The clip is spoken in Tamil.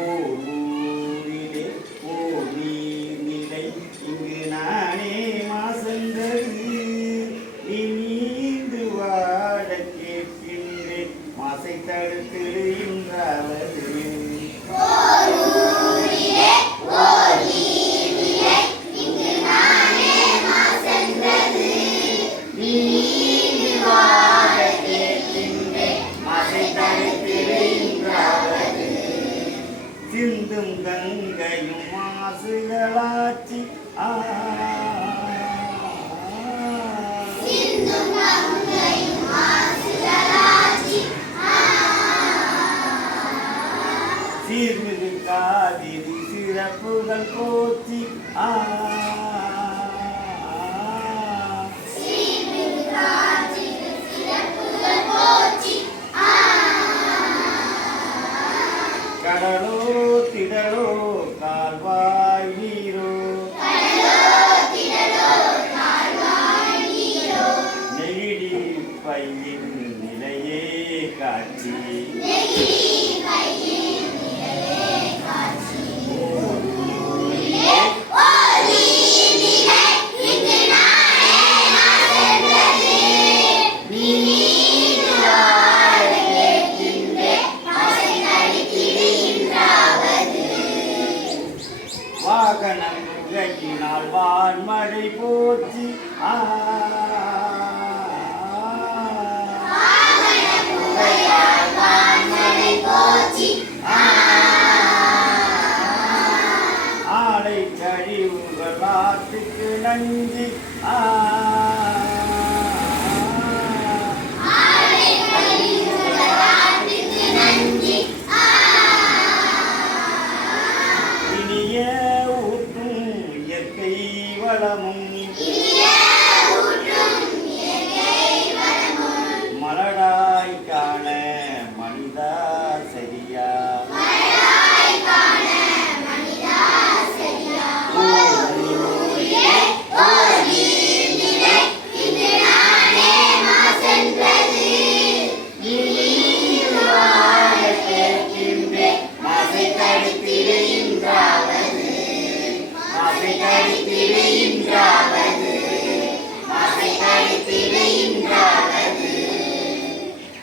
ஊரிலே ஓர் நீர்நிலை இங்கு நானே மாசந்தது நீ நீந்து வாழ கேட்கின்றேன் மாசை தடுத்திடுகின்றாவது சிந்தும் கங்கையும் மாசுகளாச்சி சீர்மிகு காவிரி சிறப்புகள் போற்றி கடலோ திடலோ கால்வாய் நீரோ நெகிழி பையின் நிலையே காட்சி வாகனம் முகையினால் வான்மழை போற்றி ஆலை கழிவுகள் ஆற்றுக்கு நன்றி